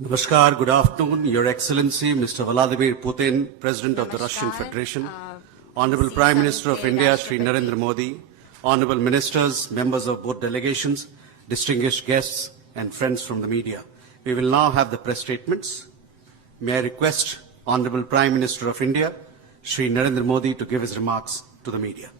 Namaskar, good afternoon, Your Excellency, Mr. Vladimir Putin, President of the Russian Federation, Honorable Prime Minister of India, Shri Narendra Modi, Honorable Ministers, members of both delegations, distinguished guests, and friends from the media. We will now have the press statements. May I request Honorable Prime Minister of India, Shri Narendra Modi, to give his remarks to the media.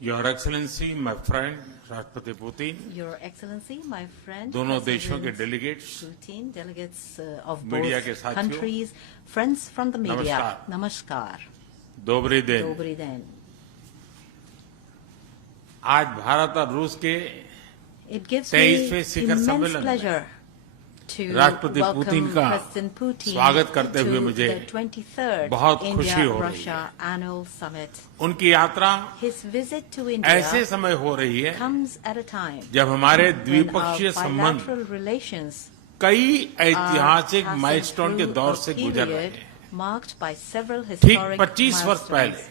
Your Excellency, my friend, राष्ट्रपति Putin, Your Excellency, my friend, दोनों देशों के President delegates, Putin, delegates of media के both साथियों, countries, friends from the media, नमस्कार। Namaskar, दोबरी दिन। Dobry den. आज भारत और रूस के It gives 23वें me शिखर immense सम्मेलन में pleasure to राष्ट्रपति welcome पुतिन का President Putin स्वागत करते हुए to मुझे the 23rd बहुत खुशी हो रही India-Russia Annual Summit. उनकी यात्रा His visit to India ऐसे समय हो रही है comes at a time जब हमारे when द्विपक्षीय our संबंध bilateral relations कई ऐतिहासिक passing माइलस्टोन के through दौर a से गुजर रहे period हैं। marked by several ठीक historic 25 वर्ष पहले milestones.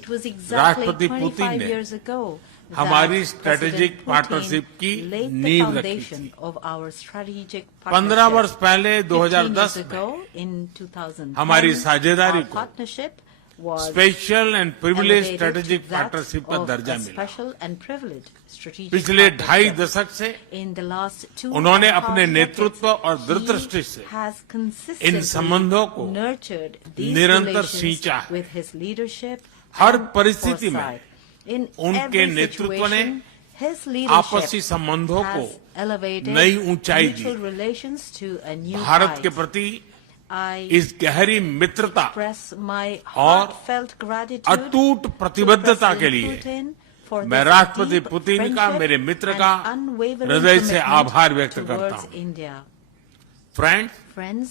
It was exactly राष्ट्रपति पुतिन 25 ने years ago हमारी that strategic President partnership Putin की laid the नींव रखी foundation थी। of our strategic 15 वर्ष partnership. पहले 15 2010 years में ago, in 2010, हमारी साझेदारी our को partnership was special and privilege elevated strategic to that partnership का of दर्जा a मिला। special and privileged strategic पिछले ढाई partnership. दशक से In the last 2 उन्होंने and a half अपने decades, नेतृत्व और दूरदृष्टि he से has इन consistently संबंधों को nurtured these निरंतर relations सींचा है। with his leadership हर and परिस्थिति में foresight. In उनके every नेतृत्व ने situation, his आपसी leadership संबंधों को has elevated नई ऊंचाई दी। mutual relations to a new Bharat के height. प्रति I इस गहरी मित्रता express my और heartfelt gratitude अटूट to प्रतिबद्धता के President लिए Putin for मैं this राष्ट्रपति deep पुतिन का, friendship मेरे मित्र and का unwavering हृदय से commitment आभार व्यक्त करता towards हूं। India. फ्रेंड्स, Friends,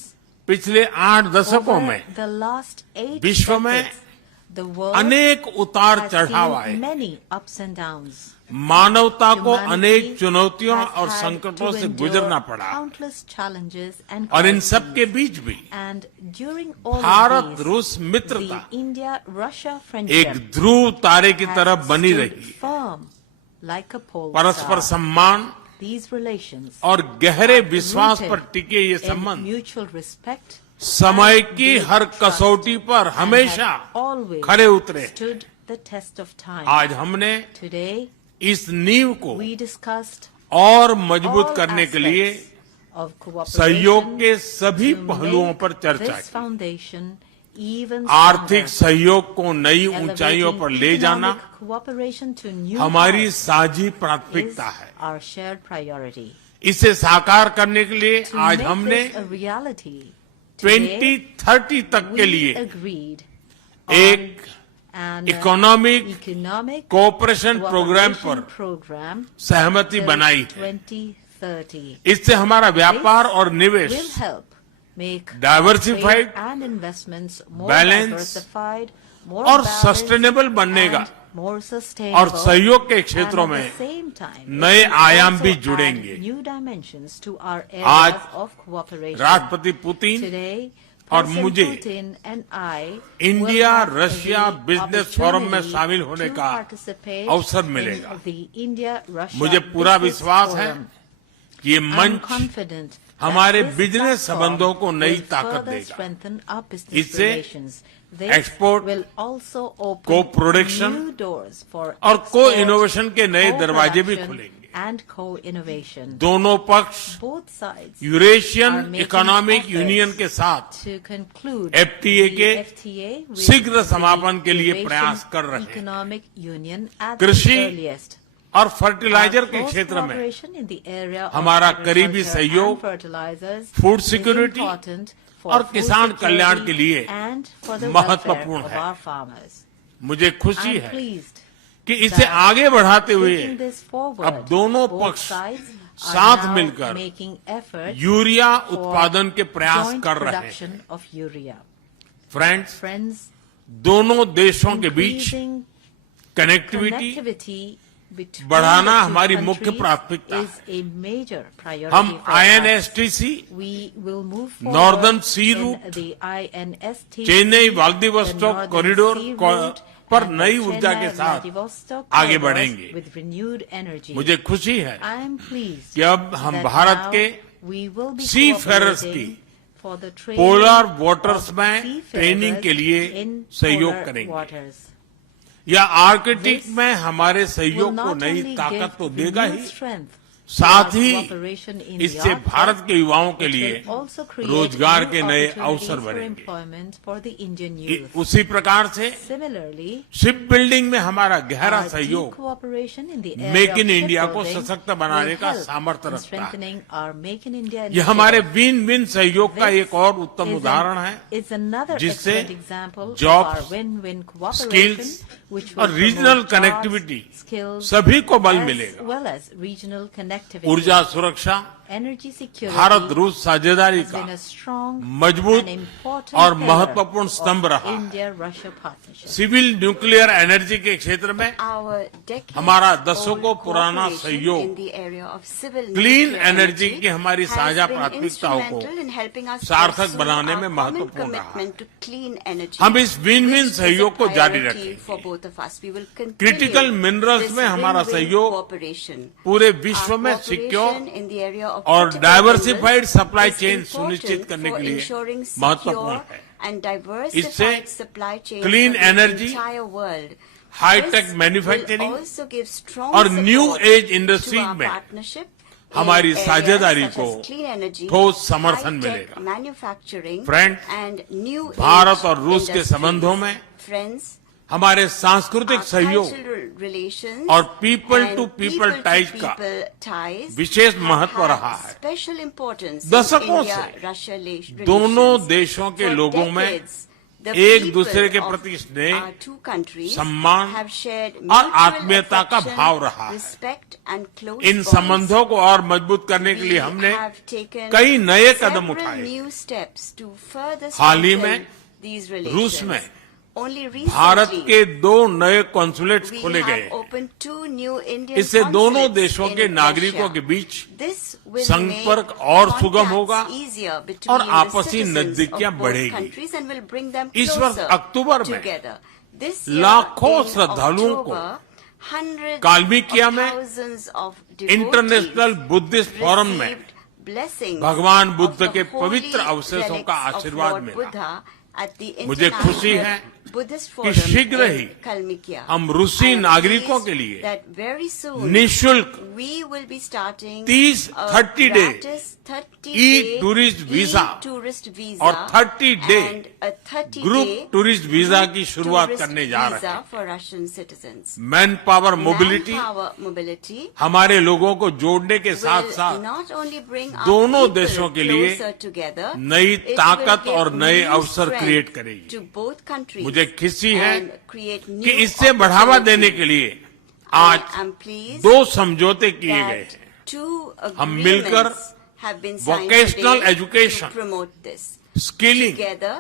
पिछले 8 दशकों over में the last 8 विश्व में decades, the world अनेक उतार has चढ़ाव seen आए। many ups and downs. मानवता को Humanity अनेक चुनौतियों has और had संकटों to से endure गुजरना पड़ा countless challenges and और इन crises. सब के बीच भी And during all of Bharat these, रूस the मित्रता India-Russia एक friendship ध्रुव तारे की has तरह बनी stood रही। firm like a pole परस्पर star. सम्मान These relations और गहरे are विश्वास rooted पर टिके ये in संबंध mutual respect समय and की deep हर trust कसौटी पर and हमेशा have always खरे उतरे। stood the test of time. आज हमने Today, इस नींव को we discussed और मजबूत all करने के लिए aspects of cooperation सहयोग के सभी to पहलुओं make पर चर्चा this की। foundation even आर्थिक stronger. सहयोग को नई ऊंचाइयों पर ले जाना Economic cooperation to new हमारी heights साझी is प्राथमिकता है। our shared priority. इसे साकार करने के लिए To आज make हमने this a reality, today 2030 तक के we लिए agreed एक an economic economic cooperation program cooperation पर program सहमति till बनाई है। 2030. इससे हमारा व्यापार और will निवेश help make Diversified, our trade and investments more balanced, diversified, more और balanced sustainable बननेगा। and more sustainable, और सहयोग के क्षेत्रों and at में the same time, नए it will आयाम also भी add जुड़ेंगे। new dimensions to our आज areas of cooperation. राष्ट्रपति पुतिन Today, और President मुझे Putin and I India will have Russia the business forum में opportunity शामिल होने to का participate अवसर in मिलेगा। the India-Russia मुझे पूरा Business विश्वास है Forum. कि ये I'm मंच confident हमारे that this बिजनेस platform संबंधों को नई will ताकत further देगा। strengthen our business इससे relations. This export, will also open co-production new doors for और export, co-innovation के नए दरवाजे भी co-production खुलेंगे। and co-innovation. दोनों पक्ष Both sides Eurasian are making economic efforts union के साथ to conclude FTA the के FTA with शीघ्र the समापन के लिए Eurasian प्रयास कर रहे हैं। Economic Union at कृषि the earliest. और फर्टिलाइजर Our के close क्षेत्र में cooperation in the area of हमारा करीबी agriculture सहयोग, and fertilizers food is security important for और food किसान कल्याण के security लिए and for the महत्वपूर्ण welfare है। of our farmers. मुझे खुशी I'm है pleased कि इसे that आगे बढ़ाते हुए taking this forward, अब दोनों both पक्ष sides are साथ now मिलकर making efforts यूरिया for उत्पादन के प्रयास joint कर रहे हैं। production of urea. Friends, Friends, दोनों देशों के बीच increasing कनेक्टिविटी connectivity between बढ़ाना the two हमारी मुख्य countries प्राथमिकता is a major priority हम for us. INSTC, We will move forward Northern Sea in Route, the INSTC, Chennai the Vladivostok Northern corridor Sea Route, पर and नई the ऊर्जा के साथ Chennai-Vladivostok आगे corridors बढ़ेंगे। with renewed energy. मुझे खुशी है I am pleased कि अब हम that भारत now के We will be seafarers cooperating की for the training polar waters of में seafarers ट्रेनिंग के लिए in सहयोग polar करेंगे waters. या आर्कटिक This में हमारे Will सहयोग को not नई only ताकत give तो देगा renewed ही strength to साथ our ही cooperation in the इससे Arctic, भारत के युवाओं के it लिए will also create रोजगार new के नए opportunities अवसर for बनेंगे employment for the Indian youth. उसी प्रकार से Similarly, शिप बिल्डिंग में हमारा गहरा our deep सहयोग cooperation in the area make in of India को shipbuilding सशक्त बनाने will का help सामर्थ्य in रखता है strengthening our Make in India ये हमारे initiative. विन विन सहयोग का एक और उत्तम उदाहरण है Is another जिससे excellent example jobs, of our win-win cooperation, skills which will और regional promote connectivity jobs, skills, सभी को बल as मिलेगा well as regional connectivity. ऊर्जा सुरक्षा Energy security भारत रूस साझेदारी has का been a strong मजबूत and important और pillar महत्वपूर्ण स्तंभ of रहा है India-Russia partnership. Civil nuclear energy के क्षेत्र में Our decades हमारा दशकों old पुराना cooperation सहयोग in the area of civil clean nuclear energy energy की हमारी has साझा been प्राथमिकताओं को instrumental in helping us सार्थक pursue बनाने में our महत्वपूर्ण common रहा है। commitment to clean energy, हम इस विन-विन which is a सहयोग को जारी priority रखेंगे। for both of us. We will continue critical minerals this में हमारा win-win सहयोग cooperation. पूरे विश्व Our में cooperation secure in the area of और critical diversified minerals supply is chain important सुनिश्चित करने for के लिए ensuring महत्वपूर्ण secure है and इससे diversified supply chains clean for the energy, entire world. Hi tech This manufacturing will also give strong और new support as to industries our में partnership in हमारी areas साझेदारी such को as clean energy, ठोस समर्थन high-tech मिलेगा। manufacturing Friends, and new Bharat age और रूस के industries. संबंधों में Friends, हमारे सांस्कृतिक our सहयोग cultural relations और people and to people ties का people ties विशेष have महत्व had रहा है। special importance in दशकों से India-Russia relations. दोनों देशों के For लोगों में decades, the एक people दूसरे के of प्रति स्नेह, our two countries सम्मान have shared और mutual आत्मीयता का affection, भाव रहा है। respect and close इन bonds. संबंधों को और मजबूत करने के लिए We हमने have taken कई नए कदम several उठाए। new steps to further हाल ही strengthen में these रूस relations. में Only भारत recently, के 2 नए कॉन्सुलेट्स we खोले गए have opened 2 new Indian इससे दोनों consulates देशों in के नागरिकों Russia. के बीच This will संपर्क make और सुगम contacts होगा easier between और the आपसी citizens नजदीकियां of both बढ़ेगी। countries and will bring them इस वर्ष closer अक्टूबर में together. This year लाखों in श्रद्धालुओं को October, hundreds काल्मिकिया of में thousands of international devotees Buddhist forum में received blessings भगवान बुद्ध of the के holy पवित्र अवशेषों का relics of आशीर्वाद Lord मिला। Buddha at the मुझे खुशी International है Buddhist कि Forum शीघ्र in ही Kalmykia. हम रूसी I am नागरिकों pleased के लिए that very soon निःशुल्क we will be starting 30 day e-tourist visa tourist visa और 30 day and a 30 group day tourist visa की tourist शुरुआत करने जा रहे visa हैं। for Russian citizens. Man power mobility Manpower mobility हमारे लोगों को जोड़ने के साथ will साथ not only bring our दोनों people देशों के लिए closer together, नई it will ताकत give और नए new अवसर strength क्रिएट करेगी। to both countries मुझे खुशी है and create new कि इससे बढ़ावा देने के लिए आज I am pleased 2 समझौते किए गए that हैं। 2 हम मिलकर agreements have been signed vocational today education, to promote this. Skilling Together,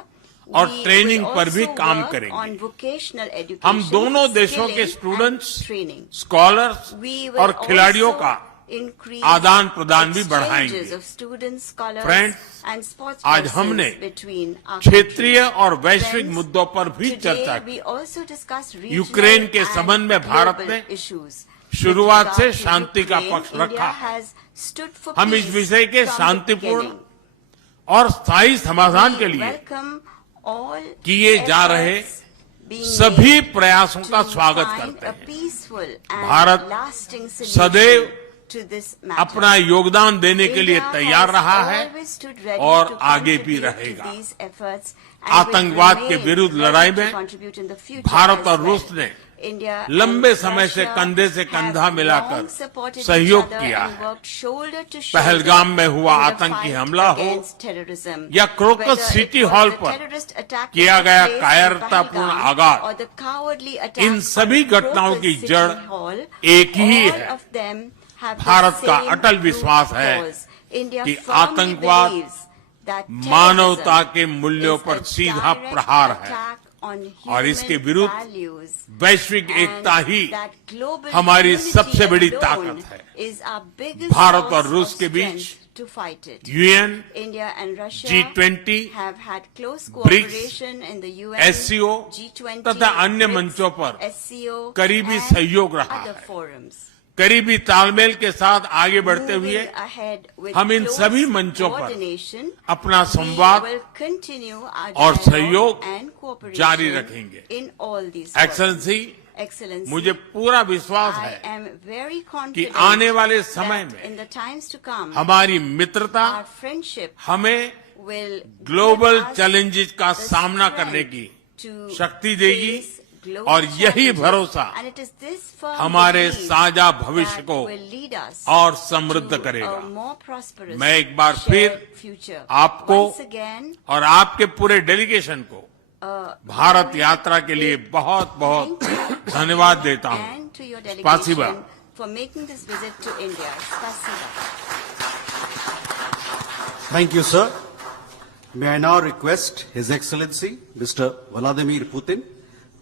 और we ट्रेनिंग will पर भी also काम work करेंगे। on vocational education, हम दोनों देशों के skilling students, and training. Scholars We will और खिलाड़ियों also का increase आदान प्रदान भी exchanges बढ़ाएंगे। of students, scholars, Friends, and sports आज persons हमने between our क्षेत्रीय countries. और वैश्विक Friends, मुद्दों पर भी today चर्चा we की। also discussed regional यूक्रेन के and संबंध में भारत global ने issues. शुरुआत With से regard to शांति का Ukraine, पक्ष रखा India है। has stood for हम इस peace विषय के from the शांतिपूर्ण beginning. और स्थायी समाधान के We लिए welcome all किए जा रहे efforts being सभी made प्रयासों का to स्वागत find करते a हैं। peaceful and Bharat lasting solution सदैव to this matter. अपना योगदान देने के लिए India तैयार has रहा है always stood ready और to आगे भी contribute to रहेगा। these efforts and will आतंकवाद के remain विरुद्ध ready लड़ाई to में contribute in the future Bharat as और well. रूस ने India लंबे and समय से Russia कंधे से have कंधा मिलाकर long supported सहयोग each other किया and है। worked shoulder to shoulder Pahalgam में हुआ in the आतंकी fight हमला हो against terrorism. या crocus Whether it city was hall the पर terrorist attack किया that गया took place in कायरतापूर्ण Pahalgam आगाज, or the cowardly attack इन सभी on घटनाओं की Crocus जड़ City Hall, एक ही all है। of them have the Bharat का same अटल root विश्वास है cause. India कि firmly आतंकवाद believes that मानवता terrorism के मूल्यों is पर a सीधा direct प्रहार है attack on और इसके human विरुद्ध values. वैश्विक एकता And ही that global हमारी unity सबसे बड़ी alone ताकत है। is our biggest भारत source और रूस of के बीच strength to fight it. UN, India and Russia G20, have had close BRICS, cooperation in the UN, SCO G20, तथा अन्य BRICS, मंचों पर SCO, करीबी and सहयोग रहा other है। forums. करीबी तालमेल के साथ आगे बढ़ते हुए moving ahead with हम इन close सभी मंचों पर coordination, अपना we संवाद will continue our और dialogue सहयोग and cooperation जारी रखेंगे। in all these excellency, forums. Excellency, मुझे पूरा विश्वास I है am very कि confident आने वाले समय that in में the times to come, हमारी मित्रता our friendship हमें will global give us challenges का the सामना करने strength की to शक्ति देगी face global और यही challenges. भरोसा And it is this firm हमारे belief साझा भविष्य that को will lead us और समृद्ध to करेगा। a more prosperous मैं एक बार shared फिर future. आपको Once again, और आपके पूरे डेलीगेशन को भारत यात्रा के लिए बहुत बहुत धन्यवाद देता हूँ। and to your Spasiba. delegation for making this visit to India. Spasiba. Thank you, sir. May I now request His Excellency, Mr. Vladimir Putin,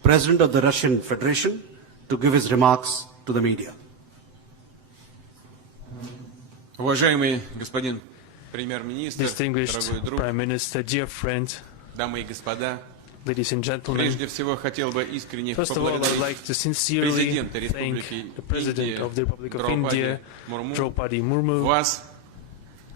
President of the Russian Federation, to give his remarks to the media. Уважаемый господин премьер-министр, Distinguished дорогой друг, Prime Minister, dear friend, дамы и господа, ladies and gentlemen, прежде всего хотел бы искренне first of all, I'd поблагодарить like to sincerely президента thank Республики the President Индия of the Republic of Драупади India, Мурму, Draupadi Murmu, вас,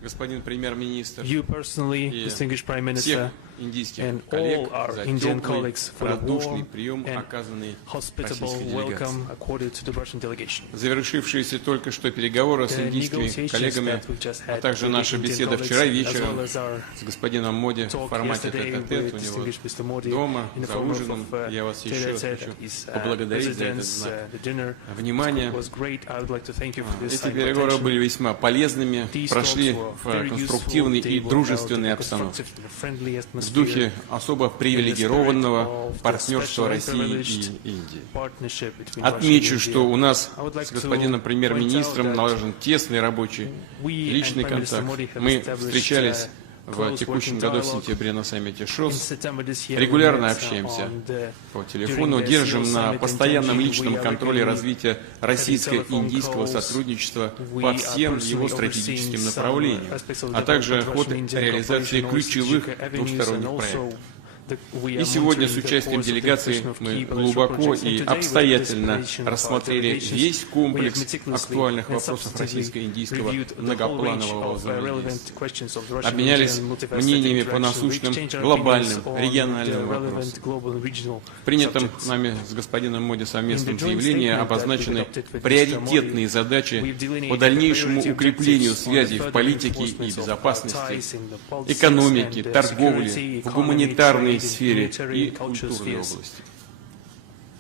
господин премьер-министр, you personally, и distinguished Prime всех Minister, индийских and коллег all our за Indian теплый, colleagues for the радушный warm прием, and оказанный hospitable российской делегации. welcome accorded to the Russian delegation. Завершившиеся только что переговоры с The индийскими negotiations коллегами, that we just а had также with наша Indian беседа colleagues, вчера as вечером well as our с господином Моди в talk формате yesterday тет-а-тет у with него distinguished Mr. Modi дома in the за form ужином. of Я вас еще раз tete-a-tete хочу at his поблагодарить за этот residence. знак The dinner внимания. was great. I would like to thank you for this Эти sign of переговоры attention. были весьма полезными, These прошли talks в were very конструктивной useful. и They were held дружественной in a обстановке, constructive and friendly в atmosphere. духе особо привилегированного of the партнерства special России privileged и Индии. partnership between Отмечу, Russia and что у India. нас I would like с to господином point премьер-министром out that налажен тесный рабочий we личный and Prime Minister контакт. Modi have Мы established, встречались в close текущем working году в dialogue. сентябре на саммите In ШОС. September this year, we Регулярно met, общаемся on the- по телефону, during the держим CEO на summit in постоянном Tianjin. личном We are контроле regularly развития having российско-индийского telephone calls. сотрудничества We по are всем его personally стратегическим overseeing some направлениям, aspects of а также development ход Russian-Indian реализации cooperation on ключевых strategic avenues, двусторонних and проектов. also we И are сегодня monitoring с the участием course of the делегации implementation of мы key bilateral глубоко projects. And и today, with обстоятельно participation of our рассмотрели delegations, весь we have комплекс meticulously актуальных and вопросов substantively российско-индийского reviewed the whole range многопланового of взаимодействия. relevant questions of the Обменялись Russian-Indian multifaceted мнениями по interaction. We насущным exchanged our глобальным opinions on региональным the relevant вопросам. global and regional В принятом subjects. нами с господином Моди совместном In the joint заявлении statement that обозначены we've adopted with Mr. приоритетные Modi, задачи we've delineated по the дальнейшему priority укреплению objectives on the связей в further политике и reinforcement of безопасности, ties in the politics экономике, and торговле, security, в economy, гуманитарной trade, сфере military и and cultural культурной spheres. области.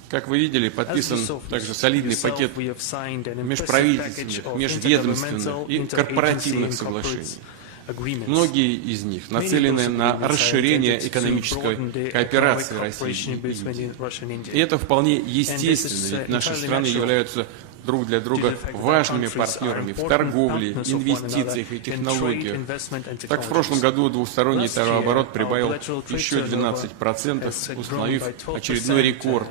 Как вы видели, подписан As you saw также солидный yourself, пакет we have signed an impressive межправительственных, package of межведомственных intergovernmental, и корпоративных interagency and соглашений. corporate agreements. Многие из них нацелены на расширение экономической кооперации России и Индии. И это вполне естественно, ведь наши страны являются друг для друга важными партнерами в торговле, инвестициях и технологиях. Так, в прошлом году двусторонний товарооборот прибавил еще 12%, установив очередной рекорд.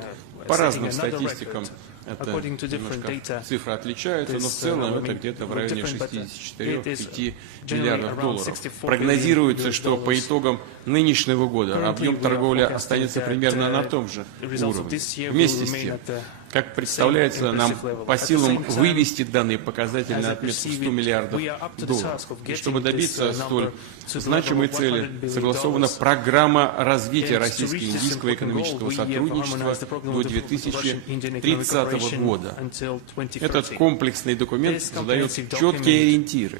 По разным статистикам это немножко цифры отличаются, но в целом это где-то в районе 64-5 миллиардов долларов. Прогнозируется, что по итогам нынешнего года объем торговли останется примерно на том же уровне. Вместе с тем, как представляется нам по силам вывести данный показатель на отметку 100 миллиардов долларов. И чтобы добиться столь значимой цели, согласована программа развития российско-индийского экономического сотрудничества до 2030 года. Этот комплексный документ задает четкие ориентиры.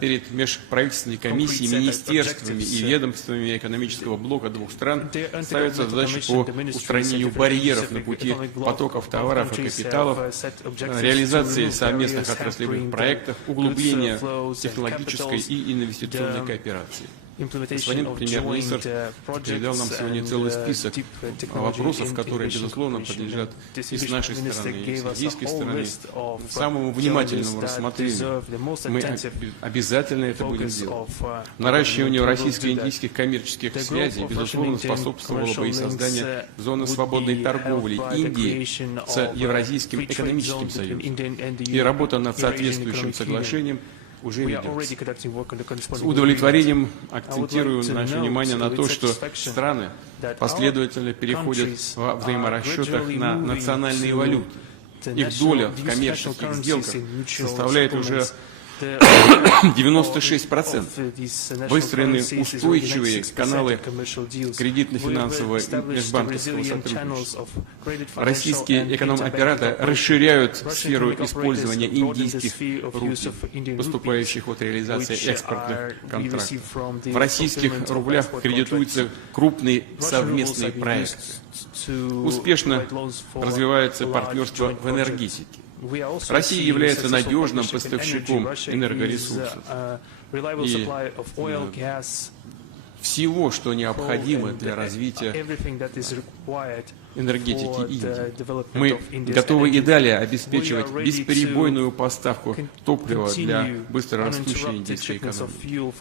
Перед межправительственной комиссией, министерствами и ведомствами экономического блока двух стран ставятся задачи по устранению барьеров на пути потоков товаров и капиталов, реализации совместных отраслевых проектов, углубления технологической и инвестиционной кооперации. Господин премьер-министр передал нам сегодня целый список вопросов, которые, безусловно, подлежат и с нашей стороны, и с индийской стороны самому внимательному рассмотрению. Мы обязательно это будем делать. Наращиванию российско-индийских коммерческих связей, безусловно, способствовало бы и создание зоны свободной торговли Индии с Евразийским экономическим союзом. И работа над соответствующим соглашением уже ведется. С удовлетворением акцентирую наше внимание на то, что страны последовательно переходят во взаиморасчетах на национальные валюты. их доля в коммерческих сделках составляет уже 96%. Выстроены устойчивые каналы кредитно-финансового и межбанковского сотрудничества. Российские эконом-операторы расширяют сферу использования индийских рупий, поступающих от реализации экспортных контрактов. В российских рублях кредитуются крупные совместные проекты. Успешно развивается партнерство в энергетике. Россия является надежным поставщиком энергоресурсов. И всего, что необходимо для развития энергетики Индии. Мы готовы и далее обеспечивать бесперебойную поставку топлива для быстро растущей индийской экономики.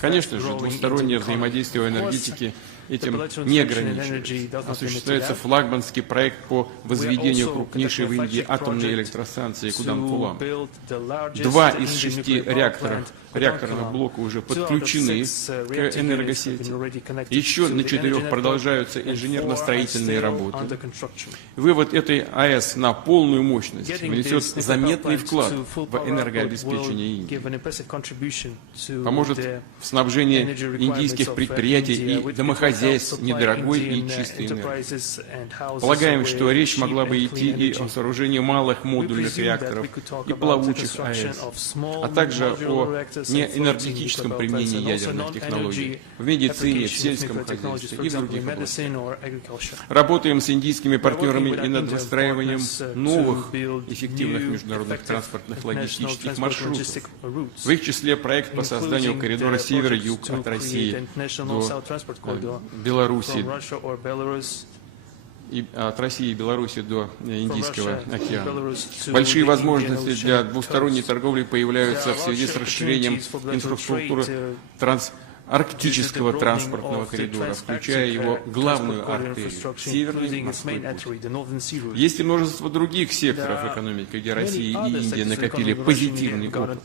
Конечно же, двустороннее взаимодействие в энергетике этим не ограничивается. Осуществляется флагманский проект по возведению крупнейшей в Индии атомной электростанции Куданкулам. 2 из 6 реакторных блока уже подключены к энергосети. Еще на 4 продолжаются инженерно-строительные работы. Вывод этой АЭС на полную мощность внесет заметный вклад в энергообеспечение Индии. Поможет в снабжении индийских предприятий и домохозяйств недорогой и чистой энергией. Полагаем, что речь могла бы идти и о сооружении малых модульных реакторов и плавучих АЭС, а также о неэнергетическом применении ядерных технологий в медицине, в сельском хозяйстве и в других областях. Работаем с индийскими партнерами и над выстраиванием новых эффективных международных транспортных логистических маршрутов. В их числе проект по созданию коридора север-юг от России до Беларуси, и от России и Беларуси до Индийского океана. Большие возможности для двусторонней торговли появляются в связи с расширением инфраструктуры арктического транспортного коридора, включая его главную артерию – Северный морской путь. Есть и множество других секторов экономики, где Россия и Индия накопили позитивный опыт.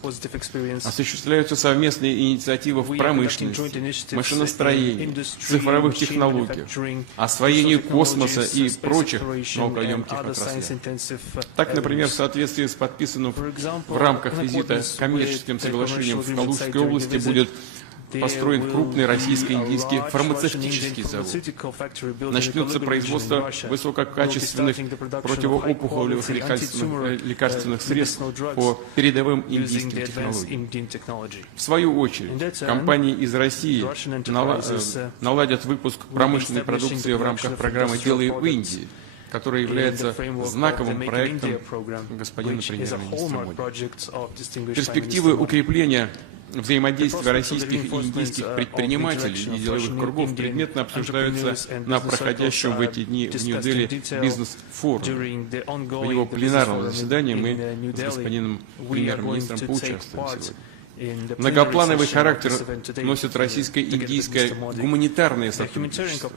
Осуществляются совместные инициативы в промышленности, машиностроении, цифровых технологиях, освоении космоса и прочих наукоемких отраслях. Так, например, в соответствии с подписанным в рамках визита коммерческим соглашением в Калужской области будет построен крупный российско-индийский фармацевтический завод. Начнется производство высококачественных противоопухолевых лекарственных средств по передовым индийским технологиям. В свою очередь, компании из России наладят выпуск промышленной продукции в рамках программы «Делай в Индии», который является знаковым проектом господина премьер-министра Моди. Перспективы укрепления взаимодействия российских и индийских предпринимателей и деловых кругов предметно обсуждаются на проходящем в эти дни в Нью-Дели бизнес-форуме. В его пленарном заседании мы с господином премьер-министром поучаствуем сегодня. Многоплановый характер носит российско-индийское гуманитарное сотрудничество.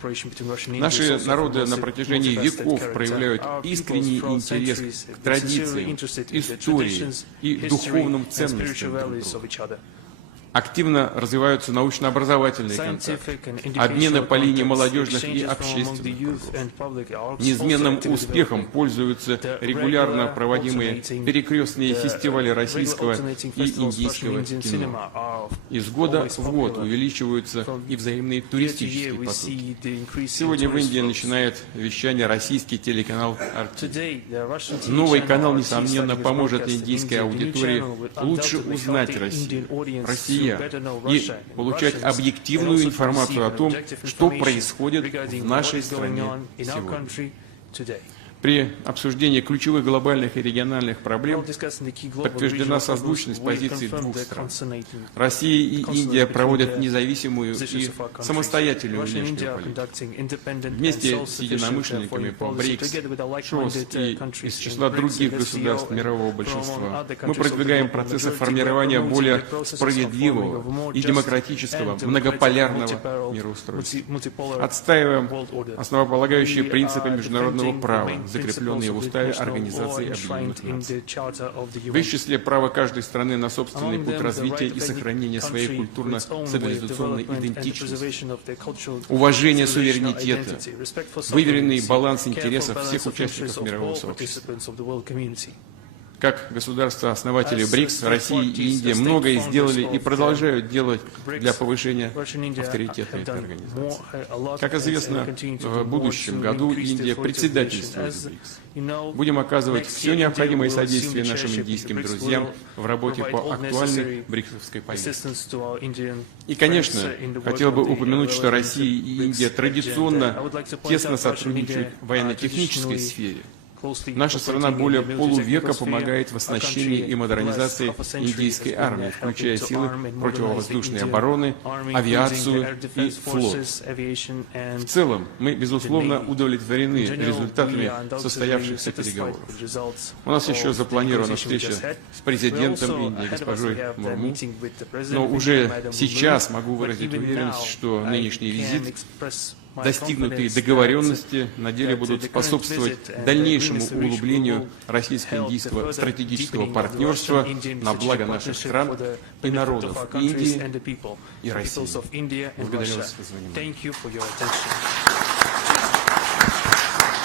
Наши народы на протяжении веков проявляют искренний интерес к традициям, истории и духовным ценностям друг друга. Активно развиваются научно-образовательные контакты, обмены по линии молодежных и общественных кругов. Неизменным успехом пользуются регулярно проводимые перекрестные фестивали российского и индийского кино. Из года в год увеличиваются и взаимные туристические потоки. Сегодня в Индии начинает вещание российский телеканал RT. Новый канал, несомненно, поможет индийской аудитории лучше узнать Россию и получать объективную информацию о том, что происходит в нашей стране сегодня. При обсуждении ключевых глобальных и региональных проблем подтверждена созвучность позиций двух стран. Россия и Индия проводят независимую и самостоятельную внешнюю политику. Вместе с единомышленниками по БРИКС, ШОС и из числа других государств мирового большинства мы продвигаем процессы формирования более справедливого и демократического многополярного мироустройства. Отстаиваем основополагающие принципы международного права, закрепленные в уставе Организации Объединенных Наций. В их числе право каждой страны на собственный путь развития и сохранения своей культурно-цивилизационной идентичности, уважение суверенитета, выверенный баланс интересов всех участников мирового сообщества. Как государства-основатели БРИКС, Россия и Индия многое сделали и продолжают делать для повышения авторитета этой организации. Как известно, в будущем году Индия председательствует БРИКС. Будем оказывать все необходимое содействие нашим индийским друзьям в работе по актуальной бриксовской повестке. И, конечно, хотел бы упомянуть, что Россия и Индия традиционно тесно сотрудничают в военно-технической сфере. Наша страна более полувека помогает в оснащении и модернизации индийской армии, включая силы противовоздушной обороны, авиацию и флот. В целом, мы, безусловно, удовлетворены результатами состоявшихся переговоров. У нас еще запланирована встреча с президентом Индии, госпожой Мурму, но уже сейчас могу выразить уверенность, что нынешний визит, достигнутые договоренности на деле будут способствовать дальнейшему углублению российско-индийского стратегического партнерства на благо наших стран и народов Индии и России. Благодарю вас за внимание.